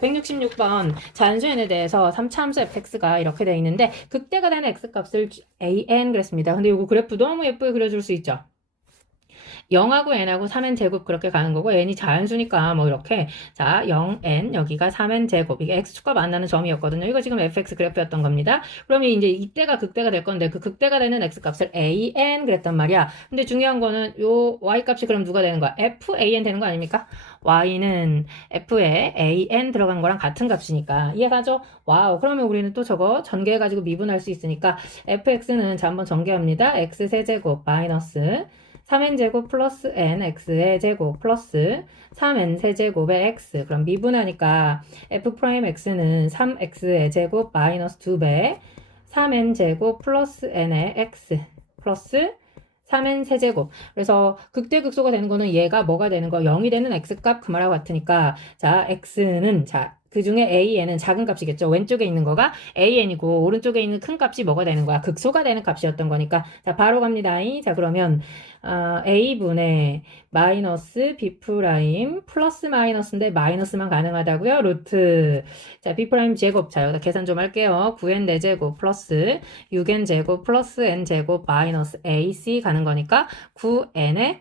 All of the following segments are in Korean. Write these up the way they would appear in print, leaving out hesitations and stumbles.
166번 자연수N에 대해서 3차함수 fx가 이렇게 되어 있는데 극대가 되는 x값을 an 그랬습니다. 근데 이거 그래프 너무 예쁘게 그려줄 수 있죠. 0하고 n하고 3n 제곱 그렇게 가는 거고 n이 자연수니까 뭐 이렇게 자 0n 여기가 3n 제곱 이게 x축과 만나는 점이었거든요. 이거 지금 fx 그래프였던 겁니다. 그러면 이제 이때가 극대가 될 건데 그 극대가 되는 x값을 an 그랬단 말이야. 근데 중요한 거는 요 y값이 그럼 누가 되는 거야? fan 되는 거 아닙니까? y는 f에 an 들어간 거랑 같은 값이니까 이해가죠? 와우. 그러면 우리는 또 저거 전개해가지고 미분할 수 있으니까 fx는 자 한번 전개합니다. x 세제곱 마이너스 3n제곱 플러스 n x의 제곱 플러스 3n 세제곱의 x 그럼 미분하니까 f'x는 3x의 제곱 마이너스 2배 3n제곱 플러스 n의 x 플러스 3n 세제곱. 그래서 극대극소가 되는 거는 얘가 뭐가 되는 거? 0이 되는 x값 그 말하고 같으니까 자 x는 자 그 중에 an은 작은 값이겠죠. 왼쪽에 있는 거가 an이고 오른쪽에 있는 큰 값이 뭐가 되는 거야? 극소가 되는 값이었던 거니까 자 바로 갑니다. 자 그러면 a분의 마이너스 b 프라임 플러스 마이너스인데 마이너스만 가능하다고요? 루트 자 b 프라임 제곱 자 여기다 계산 좀 할게요. 9n 4제곱 플러스 6n 제곱 플러스 n 제곱 마이너스 ac 가는 거니까 9n의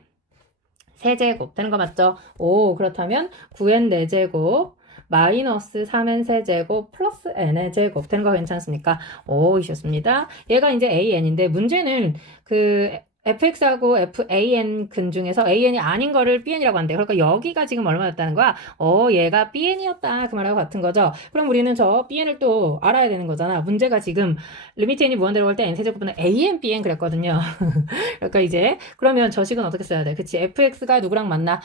세제곱 되는 거 맞죠? 오 그렇다면 9n 4제곱 마이너스 3n 세제곱 플러스 n의 제곱 되는 거 괜찮습니까? 오 이셨습니다. 얘가 이제 an인데 문제는 그 fx하고 fan 근 중에서 an이 아닌 거를 bn이라고 한대. 그러니까 여기가 지금 얼마였다는 거야? 얘가 bn이었다. 그 말하고 같은 거죠. 그럼 우리는 저 bn을 또 알아야 되는 거잖아. 문제가 지금 리미트 n이 무한대로 갈 때 n 세제곱분은 an, bn 그랬거든요. 그러니까 이제 그러면 저 식은 어떻게 써야 돼? 그치? fx가 누구랑 만나?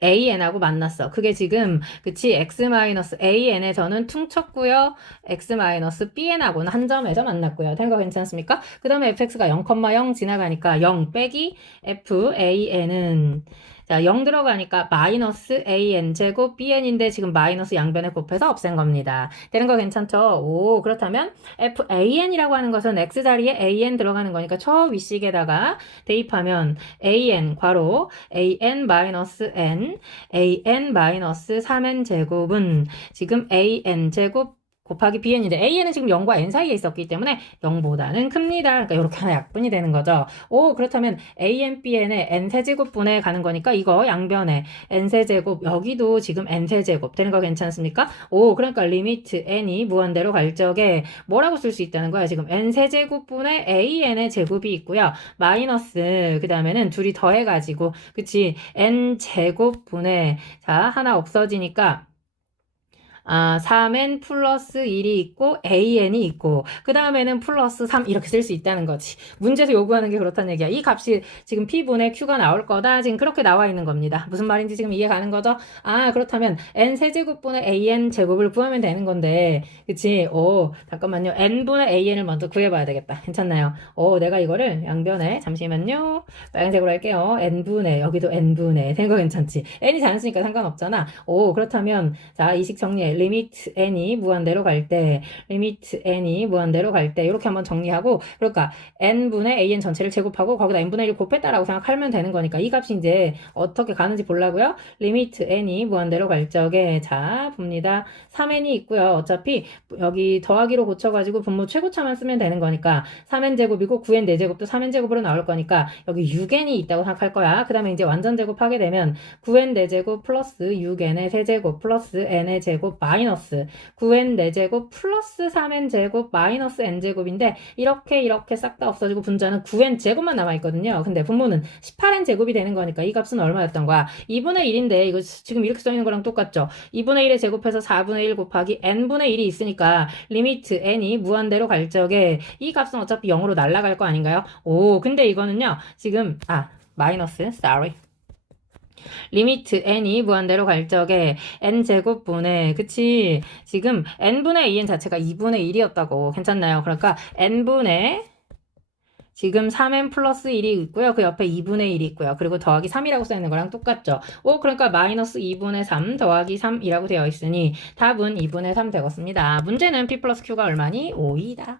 an하고 만났어. 그게 지금 그치 x-an에서는 퉁쳤고요. x-bn하고는 한 점에서 만났고요. 된 거 괜찮습니까? 그 다음에 fx가 0,0 지나가니까 0 빼기 fan은 자, 0 들어가니까 마이너스 an 제곱 bn인데 지금 마이너스 양변에 곱해서 없앤 겁니다. 되는 거 괜찮죠? 오, 그렇다면 fan이라고 하는 것은 x 자리에 an 들어가는 거니까 저 윗식에다가 대입하면 an 괄호 an 마이너스 n an 마이너스 3n 제곱은 지금 an 제곱 곱하기 bn인데 a는 지금 0과 n 사이에 있었기 때문에 0보다는 큽니다. 그러니까 이렇게 하나 약분이 되는 거죠. 오 그렇다면 an, bn의 n 세제곱분에 가는 거니까 이거 양변에 n 세제곱 여기도 지금 n 세제곱 되는 거 괜찮습니까? 오 그러니까 리미트 n이 무한대로 갈 적에 뭐라고 쓸 수 있다는 거야. 지금 n 세제곱분에 an의 제곱이 있고요. 마이너스 그 다음에는 둘이 더해가지고 그치 n 제곱분에 자 하나 없어지니까 3n 플러스 1이 있고 an이 있고 그 다음에는 플러스 3 이렇게 쓸 수 있다는 거지. 문제에서 요구하는 게 그렇다는 얘기야. 이 값이 지금 p분의 q가 나올 거다. 지금 그렇게 나와 있는 겁니다. 무슨 말인지 지금 이해 가는 거죠? 그렇다면 n 세제곱분의 an 제곱을 구하면 되는 건데 그치? 잠깐만요. n분의 an을 먼저 구해봐야 되겠다. 괜찮나요? 내가 이거를 양변에 잠시만요. 빨간색으로 할게요. n분의 여기도 n분의 된 거 괜찮지? n이 자연수니까 상관없잖아. 그렇다면 자 이식 정리해. 리미트 n이 무한대로 갈 때 이렇게 한번 정리하고 그러니까 n분의 an 전체를 제곱하고 거기다 n분의 1을 곱했다라고 생각하면 되는 거니까 이 값이 이제 어떻게 가는지 보려고요. 리미트 n이 무한대로 갈 적에 자 봅니다. 3n이 있고요. 어차피 여기 더하기로 고쳐가지고 분모 최고차만 쓰면 되는 거니까 3n 제곱이고 9n 4제곱도 3n 제곱으로 나올 거니까 여기 6n이 있다고 생각할 거야. 그 다음에 이제 완전 제곱하게 되면 9n 4제곱 플러스 6n의 세제곱 플러스 n의 제곱 마이너스 9n 4제곱 플러스 3n 제곱 마이너스 n 제곱인데 이렇게 싹 다 없어지고 분자는 9n 제곱만 남아있거든요. 근데 분모는 18n 제곱이 되는 거니까 이 값은 얼마였던 거야? 2분의 1인데 이거 지금 이렇게 써있는 거랑 똑같죠? 2분의 1에 제곱해서 4분의 1 곱하기 n분의 1이 있으니까 리미트 n이 무한대로 갈 적에 이 값은 어차피 0으로 날아갈 거 아닌가요? 근데 이거는요 지금 마이너스 sorry 리미트 n이 무한대로 갈 적에 n제곱분의 그치 지금 n분의 an 자체가 2분의 1이었다고 괜찮나요? 그러니까 n분의 지금 3n 플러스 1이 있고요. 그 옆에 2분의 1이 있고요. 그리고 더하기 3이라고 써있는 거랑 똑같죠. 그러니까 마이너스 2분의 3 더하기 3이라고 되어 있으니 답은 2분의 3 되겠습니다. 문제는 p 플러스 q가 얼마니? 5이다.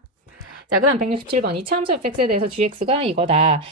자, 그 다음 167번. 이차 함수 fx에 대해서 gx가 이거다.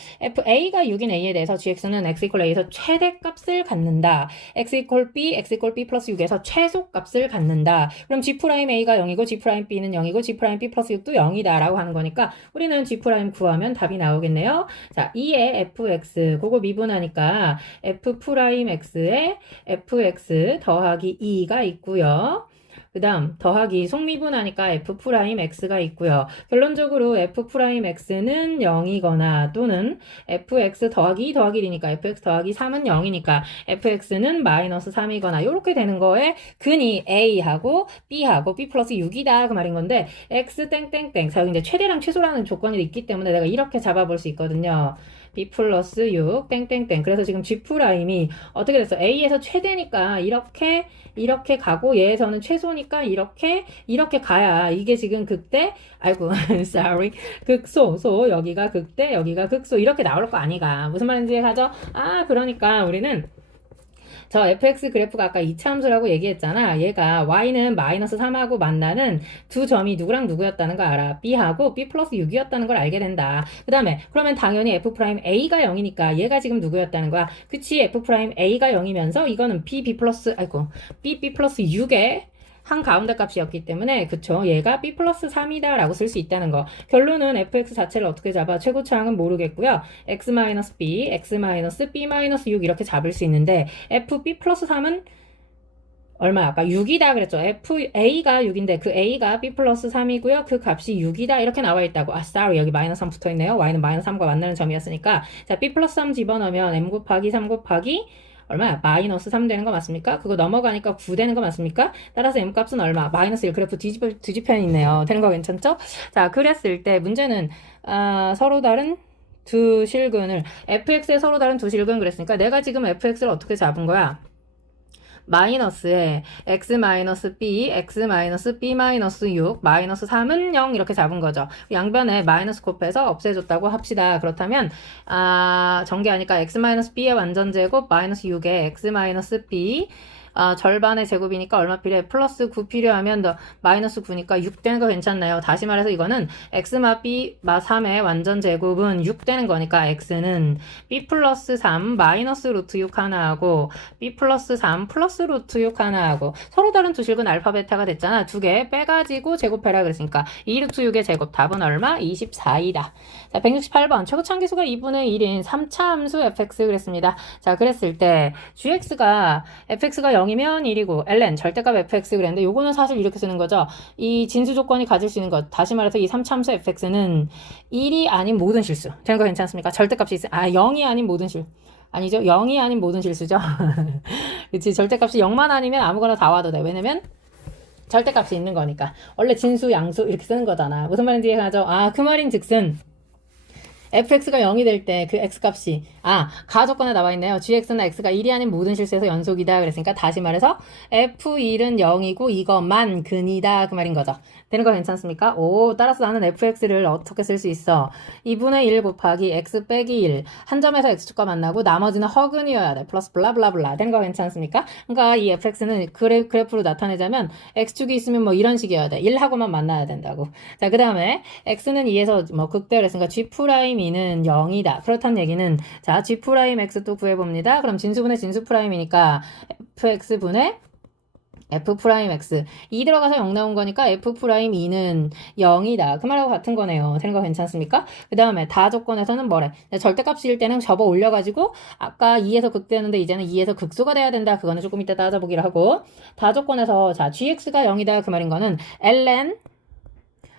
a가 6인 a에 대해서 gx는 x equal a에서 최대값을 갖는다. x equal b, x equal b 플러스 6에서 최소값을 갖는다. 그럼 g 프라임 a가 0이고 g 프라임 b는 0이고 g 프라임 b 플러스 6도 0이다 라고 하는 거니까 우리는 g 프라임 구하면 답이 나오겠네요. 자, 2의 fx 그거 미분하니까 f 프라임 x에 fx 더하기 2가 있고요. 그 다음 더하기 속미분하니까 f 프라임 x가 있고요. 결론적으로 f 프라임 x는 0이거나 또는 fx 더하기 2 더하기 1이니까 fx 더하기 3은 0이니까 fx는 마이너스 3이거나 이렇게 되는 거에 근이 a하고 b하고 b 플러스 6이다 그 말인 건데 x 땡땡땡 자 여기 이제 최대랑 최소라는 조건이 있기 때문에 내가 이렇게 잡아볼 수 있거든요. b 플러스 6 땡땡땡 그래서 지금 g 프라임이 어떻게 됐어? a에서 최대니까 이렇게 가고 얘에서는 최소니까 이렇게 가야 이게 지금 극대 아이고 sorry 극소 여기가 극대 여기가 극소 이렇게 나올 거 아니가 무슨 말인지 하죠? 아 그러니까 우리는 저 fx 그래프가 아까 이차함수라고 얘기했잖아. 얘가 y는 마이너스 3하고 만나는 두 점이 누구랑 누구였다는 거 알아. b하고 b 플러스 6이었다는 걸 알게 된다. 그 다음에 그러면 당연히 f 프라임 a가 0이니까 얘가 지금 누구였다는 거야. 그치 f 프라임 a가 0이면서 이거는 b 플러스 6에 한 가운데 값이었기 때문에 그쵸 얘가 b 플러스 3이다 라고 쓸 수 있다는 거. 결론은 fx 자체를 어떻게 잡아? 최고차항은 모르겠고요. x 마이너스 b, x 마이너스 b 마이너스 6 이렇게 잡을 수 있는데 fb 플러스 3은 얼마야? 아까 6이다 그랬죠. a가 6인데 그 a가 b 플러스 3이고요. 그 값이 6이다 이렇게 나와 있다고. 아 sorry 여기 마이너스 3 붙어 있네요. y는 마이너스 3과 만나는 점이었으니까 자 b 플러스 3 집어넣으면 m 곱하기 3 곱하기 얼마야? 마이너스 3 되는 거 맞습니까? 그거 넘어가니까 9 되는 거 맞습니까? 따라서 m값은 얼마? 마이너스 1 그래프 뒤집혀 있네요. 되는 거 괜찮죠? 자, 그랬을 때 문제는 서로 다른 두 실근을 fx에 서로 다른 두 실근 그랬으니까 내가 지금 fx를 어떻게 잡은 거야? 마이너스에 x 마이너스 b, x 마이너스 b 마이너스 6, 마이너스 3은 0 이렇게 잡은 거죠. 양변에 마이너스 곱해서 없애줬다고 합시다. 그렇다면 전개하니까 x 마이너스 b의 완전 제곱 마이너스 6에 x 마이너스 b 절반의 제곱이니까 얼마 필요해? 플러스 9 필요하면 더 마이너스 9니까 6 되는 거 괜찮나요? 다시 말해서 이거는 x 마 b 마 3의 완전 제곱은 6 되는 거니까 x는 b 플러스 3 마이너스 루트 6 하나 하고 b 플러스 3 플러스 루트 6 하나 하고 서로 다른 두 실근 알파 베타가 됐잖아. 두 개 빼가지고 제곱해라 그랬으니까 2 루트 6의 제곱 답은 얼마? 24이다. 자 168번 최고차항기수가 2분의 1인 3차 함수 fx 그랬습니다. 자 그랬을 때 gx가 fx가 0이면 1이고 ln 절대값 fx 그랬는데 요거는 사실 이렇게 쓰는 거죠. 이 진수 조건이 가질 수 있는 것 다시 말해서 이 3차 함수 fx는 1이 아닌 모든 실수 되는 거 괜찮습니까? 절대값이 있어 0이 아닌 모든 실 아니죠? 0이 아닌 모든 실수죠. 그치 절대값이 0만 아니면 아무거나 다 와도 돼. 왜냐면 절대값이 있는 거니까 원래 진수 양수 이렇게 쓰는 거잖아. 무슨 말인지 이해하죠? 그 말인 즉슨 fx가 0이 될 때 그 x값이 가조건에 나와 있네요. gx나 x가 1이 아닌 모든 실수에서 연속이다 그랬으니까 다시 말해서 f1은 0이고 이것만 근이다 그 말인 거죠. 되는 거 괜찮습니까? 따라서 나는 fx를 어떻게 쓸 수 있어? 2분의 1 곱하기 x 빼기 1 한 점에서 x축과 만나고 나머지는 허근이어야 돼. 플러스 블라블라블라 되는 거 괜찮습니까? 그러니까 이 fx는 그래프로 나타내자면 x축이 있으면 뭐 이런 식이어야 돼. 1하고만 만나야 된다고. 자, 그 다음에 x는 2에서 뭐 극대를 했으니까 g'2는 0이다. 그렇다는 얘기는 자 g'(x) 또 구해봅니다. 그럼 진수분의 진수'이니까 fx분의 f'x 2 들어가서 0 나온 거니까 f'2는 0이다. 그 말하고 같은 거네요. 되는 거 괜찮습니까? 그 다음에 다 조건에서는 뭐래? 절대값일 때는 접어 올려가지고 아까 2에서 극대였는데 이제는 2에서 극소가 돼야 된다. 그거는 조금 이따 따져보기로 하고 다 조건에서 자 gx가 0이다. 그 말인 거는 ln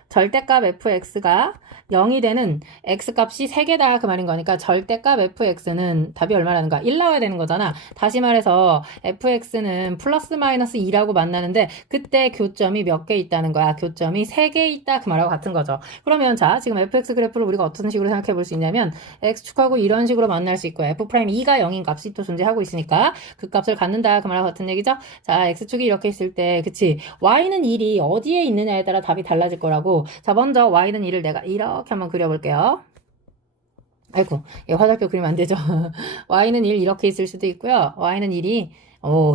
절대값 fx가 0이 되는 x값이 3개다 그 말인 거니까 절대값 fx는 답이 얼마라는가? 1 나와야 되는 거잖아. 다시 말해서 fx는 플러스 마이너스 2라고 만나는데 그때 교점이 몇 개 있다는 거야. 교점이 3개 있다 그 말하고 같은 거죠. 그러면 자 지금 fx 그래프를 우리가 어떤 식으로 생각해 볼 수 있냐면 x축하고 이런 식으로 만날 수 있고요. f'2가 0인 값이 또 존재하고 있으니까 그 값을 갖는다 그 말하고 같은 얘기죠. 자 x축이 이렇게 있을 때 그치 y는 1이 어디에 있느냐에 따라 답이 달라질 거라고. 자 먼저 y는 1을 내가 이렇게 한번 그려볼게요. 아이고 화살표 그리면 안 되죠. y는 1 이렇게 있을 수도 있고요. y는 1이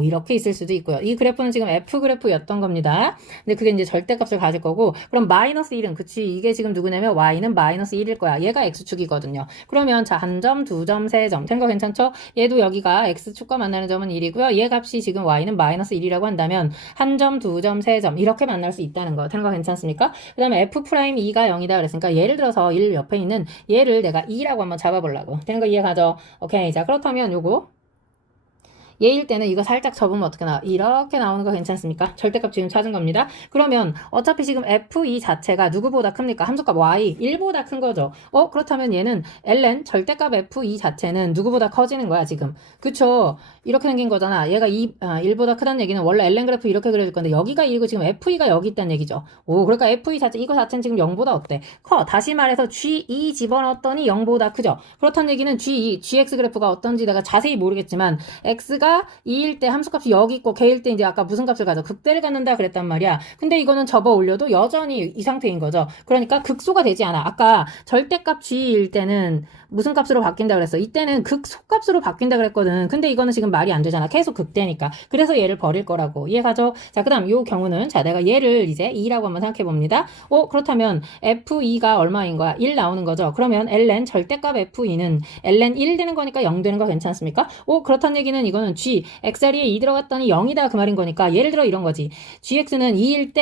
이렇게 있을 수도 있고요. 이 그래프는 지금 F 그래프였던 겁니다. 근데 그게 이제 절대값을 가질 거고, 그럼 마이너스 1은, 그치, 이게 지금 누구냐면 Y는 마이너스 1일 거야. 얘가 X축이거든요. 그러면 자, 한 점, 두 점, 세 점. 된 거 괜찮죠? 얘도 여기가 X축과 만나는 점은 1이고요. 얘 값이 지금 Y는 마이너스 1이라고 한다면, 한 점, 두 점, 세 점. 이렇게 만날 수 있다는 거. 된 거 괜찮습니까? 그 다음에 F'2가 0이다 그랬으니까, 예를 들어서 1 옆에 있는 얘를 내가 2라고 한번 잡아보려고. 되는 거 이해가죠? 오케이. 자, 그렇다면 요거. 얘일 때는 이거 살짝 접으면 어떻게 나와? 이렇게 나오는 거 괜찮습니까? 절대값 지금 찾은 겁니다. 그러면 어차피 지금 F2 자체가 누구보다 큽니까? 함수값 Y 1보다 큰 거죠. 그렇다면 얘는 ln 절대값 F2 자체는 누구보다 커지는 거야 지금. 그쵸? 이렇게 생긴 거잖아. 얘가 1보다 크다는 얘기는 원래 ln 그래프 이렇게 그려줄 건데 여기가 1이고 지금 F2가 여기 있다는 얘기죠. 그러니까 F2 자체 이거 자체는 지금 0보다 어때? 커. 다시 말해서 G2 집어넣었더니 0보다 크죠. 그렇다는 얘기는 G2, GX 그래프가 어떤지 내가 자세히 모르겠지만 X가 2일 때 함수값이 여기 있고 걔일 때 이제 아까 무슨 값을 가져? 극대를 갖는다 그랬단 말이야. 근데 이거는 접어 올려도 여전히 이 상태인 거죠. 그러니까 극소가 되지 않아. 아까 절대값 G일 때는 무슨 값으로 바뀐다 그랬어? 이때는 극소값으로 바뀐다 그랬거든. 근데 이거는 지금 말이 안 되잖아. 계속 극대니까. 그래서 얘를 버릴 거라고. 이해가죠? 자, 그 다음 요 경우는 자, 내가 얘를 이제 2라고 한번 생각해 봅니다. 그렇다면 F2가 얼마인 거야? 1 나오는 거죠. 그러면 ln 절대값 F2는 ln 1 되는 거니까 0 되는 거 괜찮습니까? 그렇다는 얘기는 이거는 G, x자리에 2 들어갔더니 0이다 그 말인 거니까 예를 들어 이런 거지. gx는 2일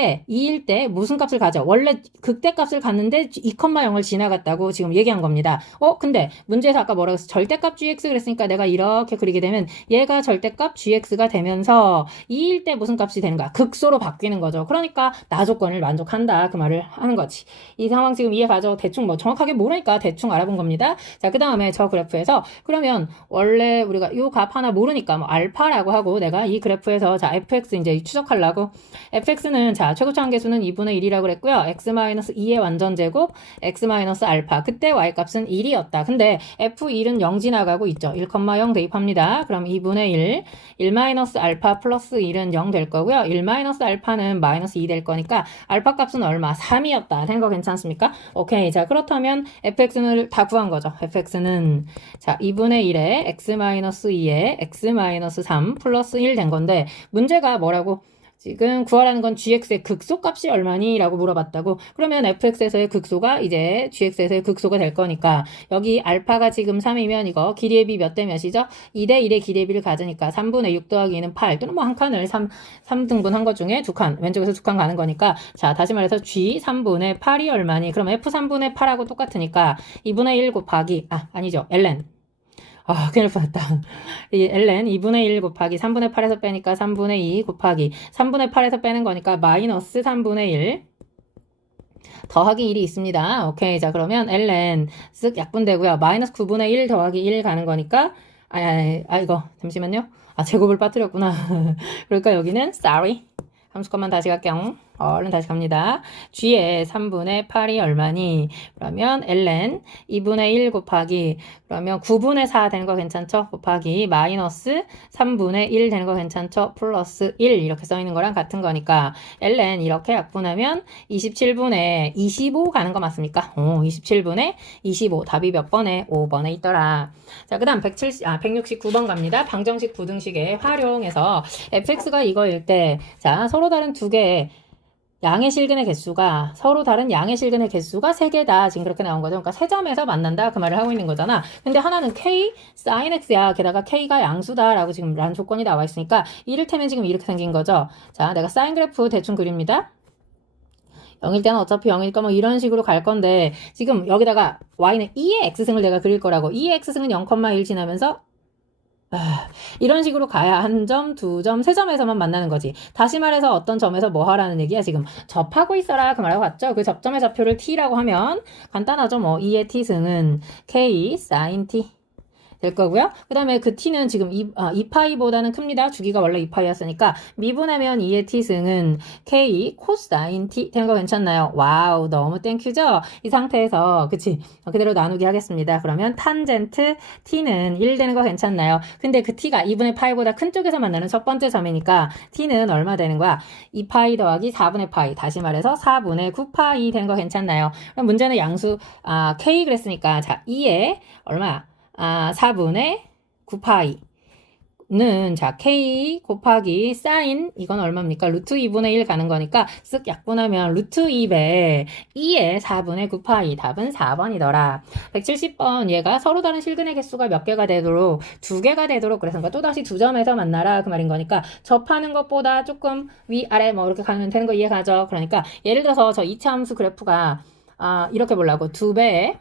때 무슨 값을 가져? 원래 극대값을 갖는데 2,0을 지나갔다고 지금 얘기한 겁니다. 근데 문제에서 아까 뭐라고 했어? 절대값 gx 그랬으니까 내가 이렇게 그리게 되면 얘가 절대값 gx가 되면서 2일 때 무슨 값이 되는가? 극소로 바뀌는 거죠. 그러니까 나 조건을 만족한다 그 말을 하는 거지. 이 상황 지금 이해가죠? 대충 뭐 정확하게 모르니까 대충 알아본 겁니다. 자, 그 다음에 저 그래프에서 그러면 원래 우리가 요 값 하나 모르니까 뭐 알파라고 하고 내가 이 그래프에서 자 fx 이제 추적하려고 fx는 자 최고차원 계수는 2분의 1이라고 그랬고요. x-2의 완전제곱 x-알파 그때 y값은 1이었다. 근데 f1은 0 지나가고 있죠. 1,0 대입합니다. 그럼 2분의 1-알파 플러스 1은 0 될 거고요. 1-알파는 마이너스 2 될 거니까 알파 값은 얼마? 3이었다. 된 거 괜찮습니까? 오케이. 자, 그렇다면 fx는 다 구한 거죠. fx는 자 2분의 1에 x-2에 x-3 플러스 1 된 건데 문제가 뭐라고? 지금 구하라는 건 gx의 극소값이 얼마니? 라고 물어봤다고. 그러면 fx에서의 극소가 이제 gx에서의 극소가 될 거니까 여기 알파가 지금 3이면 이거 길이의 비 몇 대 몇이죠? 2대 1의 길이의 비를 가지니까 3분의 6 더하기 2는 8 또는 뭐 한 칸을 3등분 한 것 중에 두 칸 왼쪽에서 두 칸 가는 거니까 자 다시 말해서 g 3분의 8이 얼마니? 그럼 f 3분의 8하고 똑같으니까 2분의 1 곱하기 아니죠 ln 큰일 뻔했다. 이 ln 2분의 1 곱하기 3분의 8에서 빼니까 3분의 2 곱하기 3분의 8에서 빼는 거니까 마이너스 3분의 1 더하기 1이 있습니다. 오케이. 자, 그러면 ln 쓱 약분되고요. 마이너스 9분의 1 더하기 1 가는 거니까 이거 잠시만요. 제곱을 빠뜨렸구나. 그러니까 여기는 sorry. 함수값만 다시 갈게요. 얼른 다시 갑니다. g의 3분의 8이 얼마니? 그러면 ln 2분의 1 곱하기 그러면 9분의 4 되는 거 괜찮죠? 곱하기 마이너스 3분의 1 되는 거 괜찮죠? 플러스 1 이렇게 써있는 거랑 같은 거니까 ln 이렇게 약분하면 27분의 25 가는 거 맞습니까? 27분의 25 답이 몇 번에? 5번에 있더라. 자, 그 다음 169번 갑니다. 방정식 부등식에 활용해서 fx가 이거일 때 자 서로 다른 두 개의 양의 실근의 개수가 서로 다른 양의 실근의 개수가 3개다. 지금 그렇게 나온 거죠. 그러니까 세 점에서 만난다. 그 말을 하고 있는 거잖아. 근데 하나는 k sin x야. 게다가 k가 양수다라고 지금 란 조건이 나와 있으니까 이를테면 지금 이렇게 생긴 거죠. 자, 내가 사인 그래프 대충 그립니다. 0일 때는 어차피 0이니까 뭐 이런 식으로 갈 건데 지금 여기다가 y는 2의 x승을 내가 그릴 거라고. 2의 x승은 0,1 지나면서 이런 식으로 가야 한 점, 두 점, 세 점에서만 만나는 거지. 다시 말해서 어떤 점에서 뭐 하라는 얘기야? 지금 접하고 있어라 그 말하고 같죠? 그 접점의 좌표를 t라고 하면 간단하죠. 뭐 2의 t승은 k sin t 될 거고요. 그 다음에 그 t는 지금 2파이보다는 큽니다. 주기가 원래 2파이였으니까 미분하면 2의 t승은 k 코사인 t 되는 거 괜찮나요? 와우, 너무 땡큐죠? 이 상태에서 그치? 그대로 나누기 하겠습니다. 그러면 탄젠트 t는 1 되는 거 괜찮나요? 근데 그 t가 2분의 파이보다 큰 쪽에서 만나는 첫 번째 점이니까 t는 얼마 되는 거야? 2파이 더하기 4분의 파이 다시 말해서 4분의 9파이 되는 거 괜찮나요? 그럼 문제는 양수 k 그랬으니까 자 2에 얼마야? 4분의 9파이 는 자 k 곱하기 사인 이건 얼마입니까? 루트 2분의 1 가는 거니까 쓱 약분하면 루트 2배 2의 4분의 9파이 답은 4번이더라. 170번 얘가 서로 다른 실근의 개수가 몇 개가 되도록 2개가 되도록 그래서 또다시 두 점에서 만나라 그 말인 거니까 접하는 것보다 조금 위아래 뭐 이렇게 가면 되는 거 이해가죠? 그러니까 예를 들어서 저 이차 함수 그래프가 이렇게 보려고 2배의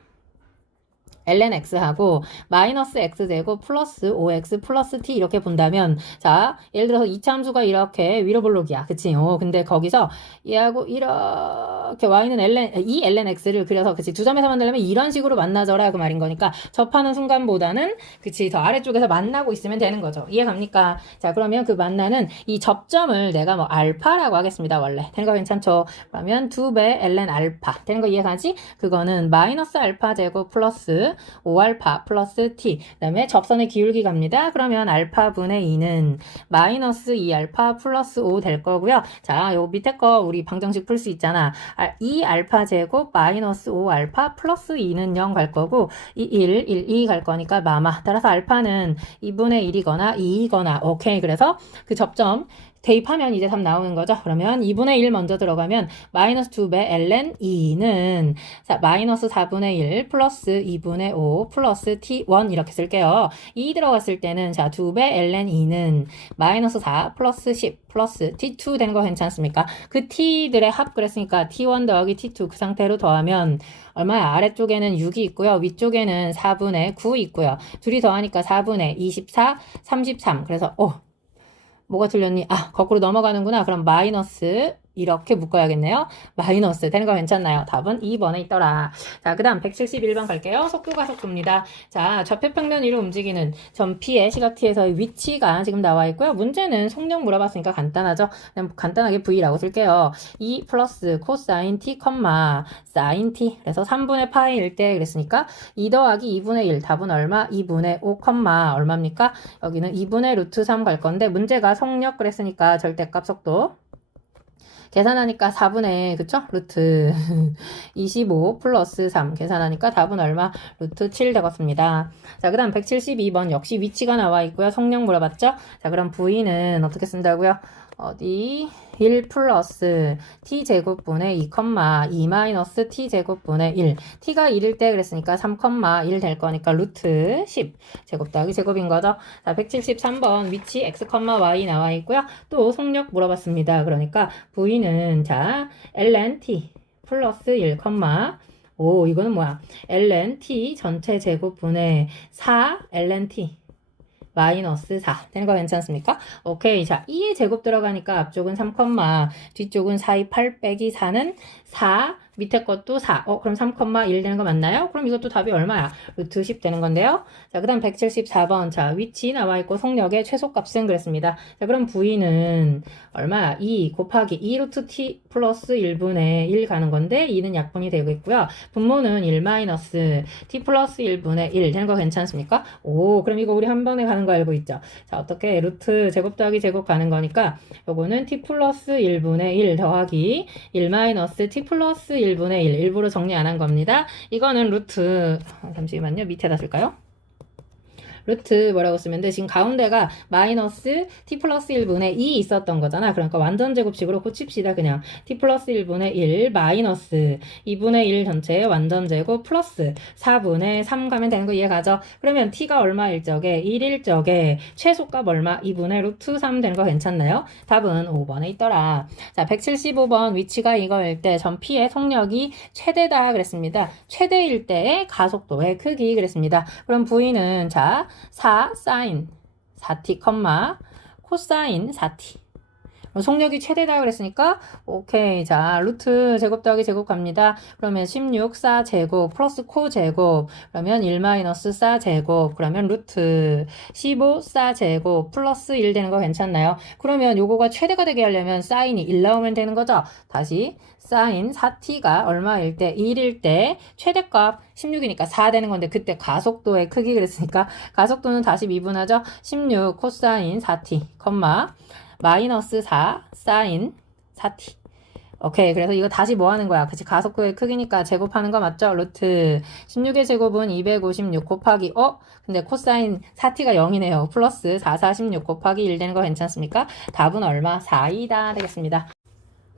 ln x하고 마이너스 x제곱 플러스 5x 플러스 t 이렇게 본다면 자 예를 들어서 이차 함수가 이렇게 위로 볼록이야 그치? 근데 거기서 얘하고 이렇게 y는 이 ln x를 그려서 그치 두 점에서 만나려면 이런 식으로 만나져라 그 말인 거니까 접하는 순간보다는 그치 더 아래쪽에서 만나고 있으면 되는 거죠. 이해 갑니까? 자 그러면 그 만나는 이 접점을 내가 뭐 알파라고 하겠습니다. 원래 되는 거 괜찮죠? 그러면 2배 ln 알파 되는 거 이해가지? 그거는 마이너스 알파 제곱 플러스 5알파 플러스 t 그 다음에 접선의 기울기 갑니다. 그러면 알파 분의 2는 마이너스 2알파 플러스 5 될 거고요. 자, 요 밑에 거 우리 방정식 풀 수 있잖아. 2알파 제곱 마이너스 5알파 플러스 2는 0 갈 거고 1, 2 갈 거니까 마마. 따라서 알파는 2분의 1이거나 2이거나 오케이. 그래서 그 접점 대입하면 이제 답 나오는 거죠. 그러면 2분의 1 먼저 들어가면 마이너스 2배 ln 2는 마이너스 4분의 1 플러스 2분의 5 플러스 t1 이렇게 쓸게요. 2 들어갔을 때는 자 2배 ln 2는 마이너스 4 플러스 10 플러스 t2 되는 거 괜찮습니까? 그 t들의 합 그랬으니까 t1 더하기 t2 그 상태로 더하면 얼마야? 아래쪽에는 6이 있고요. 위쪽에는 4분의 9 있고요. 둘이 더하니까 4분의 24, 33 그래서 뭐가 틀렸니? 거꾸로 넘어가는구나. 그럼 마이너스 이렇게 묶어야겠네요. 마이너스 되는 거 괜찮나요? 답은 2번에 있더라. 자, 그 다음 171번 갈게요. 속도가 속도입니다. 자, 좌표평면 위로 움직이는 점 P의 시각 T에서의 위치가 지금 나와 있고요. 문제는 속력 물어봤으니까 간단하죠? 그냥 간단하게 V라고 쓸게요. 2 플러스 코사인 T, 사인 T. 그래서 3분의 파이일 때 그랬으니까 2 더하기 2분의 1. 답은 얼마? 2분의 5, 얼마입니까? 여기는 2분의 루트 3 갈 건데 문제가 속력 그랬으니까 절대값 속도. 계산하니까 4분의 그쵸? 루트 25 플러스 3 계산하니까 답은 얼마? 루트 7 되겠습니다. 자, 그 다음 172번 역시 위치가 나와 있고요. 속력 물어봤죠? 자, 그럼 V는 어떻게 쓴다고요? 1 플러스 t제곱분의 2 마이너스 t제곱분의 1 t가 1일 때 그랬으니까 3,1 될 거니까 루트 10 제곱 더하기 제곱인 거죠. 자 173번 위치 x, y 나와 있고요. 또 속력 물어봤습니다. 그러니까 v는 자 ln t 플러스 1, 이거는 뭐야? ln t 전체 제곱분의 4 ln t 마이너스 4 되는 거 괜찮습니까? 오케이. 자, 2의 제곱 들어가니까 앞쪽은 3, 뒤쪽은 4의 8 빼기 4는 4 밑에 것도 4. 그럼 3,1 되는 거 맞나요? 그럼 이것도 답이 얼마야? 루트 10 되는 건데요. 자, 그 다음 174번. 자, 위치 나와 있고 속력의 최소값은 그랬습니다. 자, 그럼 V는 얼마야? 2 곱하기 2 루트 T 플러스 1분의 1 가는 건데 2는 약분이 되고 있고요. 분모는 1 마이너스 T 플러스 1분의 1 되는 거 괜찮습니까? 그럼 이거 우리 한 번에 가는 거 알고 있죠? 자, 어떻게? 루트 제곱 더하기 제곱 가는 거니까 요거는 T 플러스 1분의 1 더하기 1 마이너스 T 플러스 1분의 1 일부러 정리 안 한 겁니다. 이거는 루트 잠시만요. 밑에다 쓸까요? 루트 뭐라고 쓰면 돼? 지금 가운데가 마이너스 t 플러스 1분의 2 있었던 거잖아. 그러니까 완전 제곱식으로 고칩시다. 그냥 t 플러스 1분의 1 마이너스 2분의 1 전체 완전 제곱 플러스 4분의 3 가면 되는 거 이해가죠? 그러면 t가 얼마일 적에 1일 적에 최소값 얼마? 2분의 루트 3 되는 거 괜찮나요? 답은 5번에 있더라. 자, 175번 위치가 이거일 때 점 P의 속력이 최대다 그랬습니다. 최대일 때의 가속도의 크기 그랬습니다. 그럼 V는 자 4 사인 4t, 코사인 4t. 속력이 최대다 그랬으니까 오케이. 자, 루트 제곱 더하기 제곱 갑니다. 그러면 16 4 제곱 플러스 코 제곱 그러면 1 마이너스 4 제곱 그러면 루트 15 4 제곱 플러스 1 되는 거 괜찮나요? 그러면 요거가 최대가 되게 하려면 사인이 1 나오면 되는 거죠. 다시 사인 4t가 얼마일 때? 1일 때 최대값 16이니까 4 되는 건데 그때 가속도의 크기 그랬으니까 가속도는 다시 미분하죠. 16 코사인 4t, 마이너스 4 사인 4t 오케이. 그래서 이거 다시 뭐 하는 거야? 그치. 가속도의 크기니까 제곱하는 거 맞죠? 루트 16의 제곱은 256 곱하기, 근데 코사인 4t가 0이네요. 플러스 4, 46 곱하기 1 되는 거 괜찮습니까? 답은 얼마? 4이다 되겠습니다.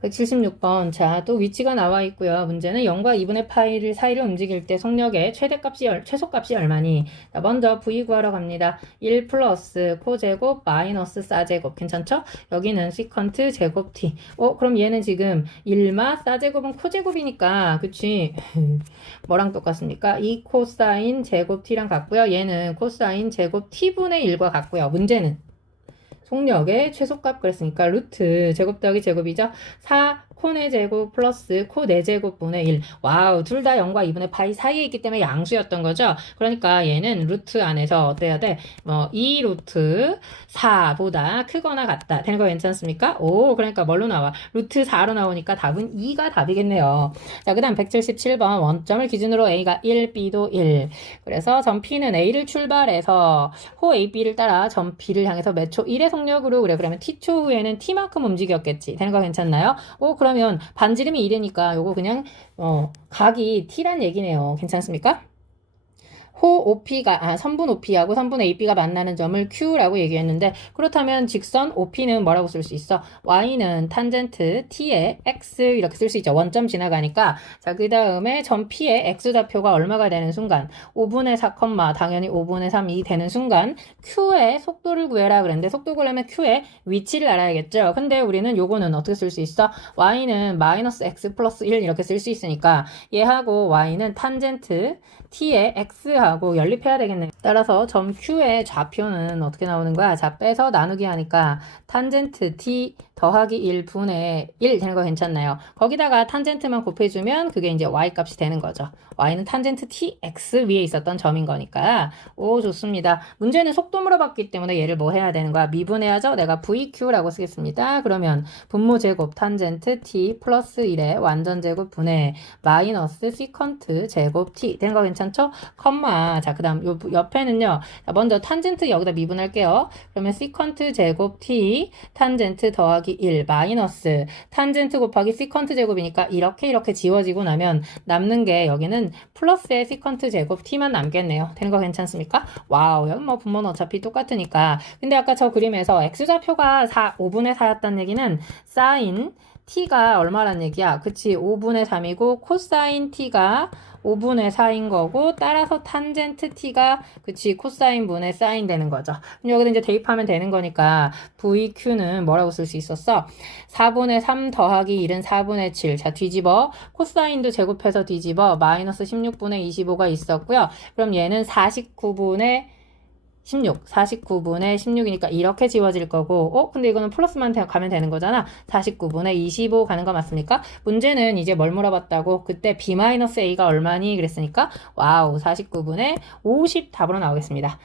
176번. 자, 또 위치가 나와 있고요. 문제는 0과 2분의 파이를 사이를 움직일 때 속력의 최소값이 얼마니? 자, 먼저 v 구하러 갑니다. 1 플러스 코제곱 마이너스 사제곱. 괜찮죠? 여기는 시컨트 제곱 t. 그럼 얘는 지금 1마 사제곱은 코제곱이니까, 그치? 뭐랑 똑같습니까? 2 코사인 제곱 t랑 같고요. 얘는 코사인 제곱 t분의 1과 같고요. 문제는 속력의 최소값 그랬으니까 루트 제곱 더하기 제곱이죠. 4 코네 제곱 플러스 코 4제곱분의 1. 와우, 둘 다 0과 2분의 파이 사이에 있기 때문에 양수였던 거죠. 그러니까 얘는 루트 안에서 어때야 돼? 2 루트 4보다 크거나 같다. 되는 거 괜찮습니까? 그러니까 뭘로 나와? 루트 4로 나오니까 답은 2가 답이겠네요. 자, 그 다음 177번. 원점을 기준으로 A가 1, B도 1. 그래서 점 P는 A를 출발해서 호 A, B를 따라 점 B를 향해서 몇 초? 1의 속력으로 그래. 그러면 T초 후에는 T만큼 움직였겠지. 되는 거 괜찮나요? 그러면 반지름이 1이니까 요거 그냥 각이 T란 얘기네요. 괜찮습니까? 선분 OP하고 선분 AB가 만나는 점을 Q라고 얘기했는데, 그렇다면 직선 OP는 뭐라고 쓸 수 있어? Y는 탄젠트 T의 X 이렇게 쓸 수 있죠. 원점 지나가니까. 자, 그 다음에 점 P의 X좌표가 얼마가 되는 순간? 5분의 4, 당연히 5분의 3이 되는 순간 Q의 속도를 구해라 그랬는데, 속도 구하려면 Q의 위치를 알아야겠죠. 근데 우리는 요거는 어떻게 쓸 수 있어? Y는 마이너스 X 플러스 1 이렇게 쓸 수 있으니까 얘하고 Y는 탄젠트 T의 X하고 연립해야 되겠네요. 따라서 점 Q의 좌표는 어떻게 나오는 거야? 자, 빼서 나누기 하니까 탄젠트 T 더하기 1분의 1 되는 거 괜찮나요? 거기다가 탄젠트만 곱해주면 그게 이제 Y 값이 되는 거죠. Y는 탄젠트 TX 위에 있었던 점인 거니까. 좋습니다. 문제는 속도 물어봤기 때문에 얘를 뭐 해야 되는 거야? 미분해야죠? 내가 VQ라고 쓰겠습니다. 그러면 분모 제곱 탄젠트 T 플러스 1의 완전 제곱 분의 마이너스 시컨트 제곱 T 되는 거 괜찮죠? 컴마. 자, 그 다음 요 옆에는요. 자, 먼저 탄젠트 여기다 미분할게요. 그러면 시컨트 제곱 T 탄젠트 더하기 1 마이너스 탄젠트 곱하기 시컨트 제곱이니까 이렇게 지워지고 나면 남는 게 여기는 플러스의 시컨트 제곱 t만 남겠네요. 되는 거 괜찮습니까? 와우, 여기 뭐 분모는 어차피 똑같으니까. 근데 아까 저 그림에서 x좌표가 5분의 4였다는 얘기는 사인 t가 얼마란 얘기야? 그치, 5분의 3이고 코사인 t가 5분의 4인 거고, 따라서 탄젠트 t가 그치 코사인 분의 사인 되는 거죠. 그럼 여기다 이제 대입하면 되는 거니까 VQ는 뭐라고 쓸 수 있었어? 4분의 3 더하기 1은 4분의 7. 자, 뒤집어. 코사인도 제곱해서 뒤집어. 마이너스 16분의 25가 있었고요. 그럼 얘는 49분의 16이니까 이렇게 지워질 거고, 근데 이거는 플러스만 가면 되는 거잖아. 49분의 25 가는 거 맞습니까? 문제는 이제 뭘 물어봤다고? 그때 B-A가 얼마니? 그랬으니까, 와우, 49분의 50 답으로 나오겠습니다.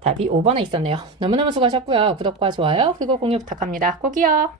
답이 5번에 있었네요. 너무너무 수고하셨고요. 구독과 좋아요, 그리고 공유 부탁합니다. 꼭이요.